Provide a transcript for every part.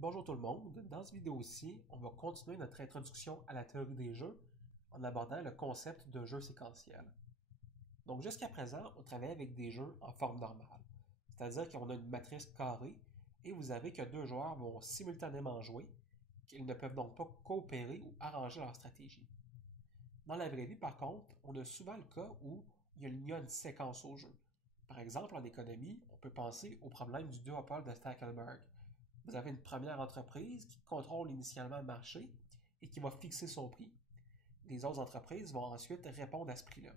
Bonjour tout le monde, dans cette vidéo-ci, on va continuer notre introduction à la théorie des jeux en abordant le concept de jeu séquentiel. Donc jusqu'à présent, on travaille avec des jeux en forme normale, c'est-à-dire qu'on a une matrice carrée et vous avez que deux joueurs vont simultanément jouer, qu'ils ne peuvent donc pas coopérer ou arranger leur stratégie. Dans la vraie vie, par contre, on a souvent le cas où il y a une séquence au jeu. Par exemple, en économie, on peut penser au problème du duopole de Stackelberg. Vous avez une première entreprise qui contrôle initialement le marché et qui va fixer son prix. Les autres entreprises vont ensuite répondre à ce prix-là.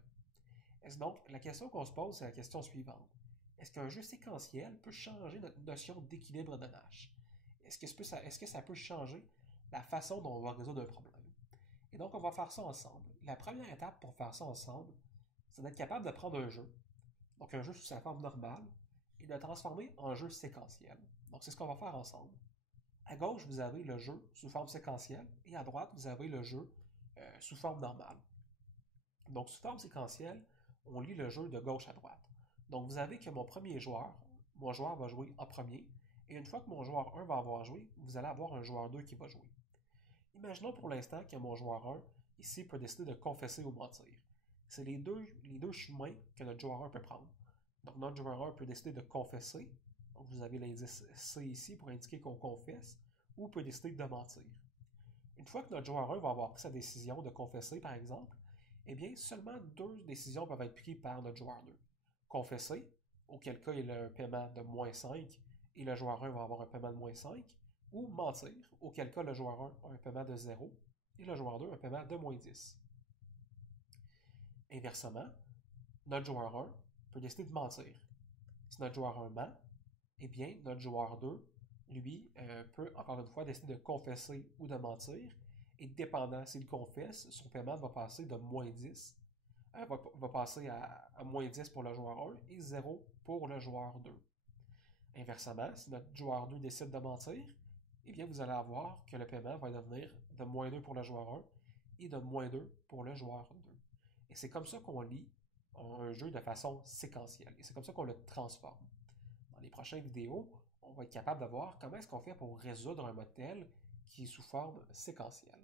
Donc, la question qu'on se pose, c'est la question suivante. Est-ce qu'un jeu séquentiel peut changer notre notion d'équilibre de Nash? Est-ce que ça peut changer la façon dont on va résoudre un problème? Et donc, on va faire ça ensemble. La première étape pour faire ça ensemble, c'est d'être capable de prendre un jeu, donc un jeu sous sa forme normale, et de le transformer en jeu séquentiel. Donc, c'est ce qu'on va faire ensemble. À gauche, vous avez le jeu sous forme séquentielle et à droite, vous avez le jeu sous forme normale. Donc, sous forme séquentielle, on lit le jeu de gauche à droite. Donc, vous avez que mon joueur va jouer en premier, et une fois que mon joueur 1 va avoir joué, vous allez avoir un joueur 2 qui va jouer. Imaginons pour l'instant que mon joueur 1, ici, peut décider de confesser ou mentir. C'est les deux chemins que notre joueur 1 peut prendre. Donc, notre joueur 1 peut décider de confesser. Donc, vous avez l'indice C ici pour indiquer qu'on confesse, ou peut décider de mentir. Une fois que notre joueur 1 va avoir pris sa décision de confesser, par exemple, eh bien, seulement deux décisions peuvent être prises par notre joueur 2. Confesser, auquel cas il a un paiement de moins 5 et le joueur 1 va avoir un paiement de moins 5, ou mentir, auquel cas le joueur 1 a un paiement de 0 et le joueur 2 un paiement de moins 10. Inversement, notre joueur 1 peut décider de mentir. Si notre joueur 1 ment, eh bien, notre joueur 2, lui, peut encore une fois décider de confesser ou de mentir. Et dépendant s'il confesse, son paiement va passer de moins 10, va passer à moins 10 pour le joueur 1 et 0 pour le joueur 2. Inversement, si notre joueur 2 décide de mentir, eh bien, vous allez avoir que le paiement va devenir de moins 2 pour le joueur 1 et de moins 2 pour le joueur 2. Et c'est comme ça qu'on lit un jeu de façon séquentielle. Et c'est comme ça qu'on le transforme. Dans les prochaines vidéos, on va être capable de voir comment est-ce qu'on fait pour résoudre un modèle qui est sous forme séquentielle.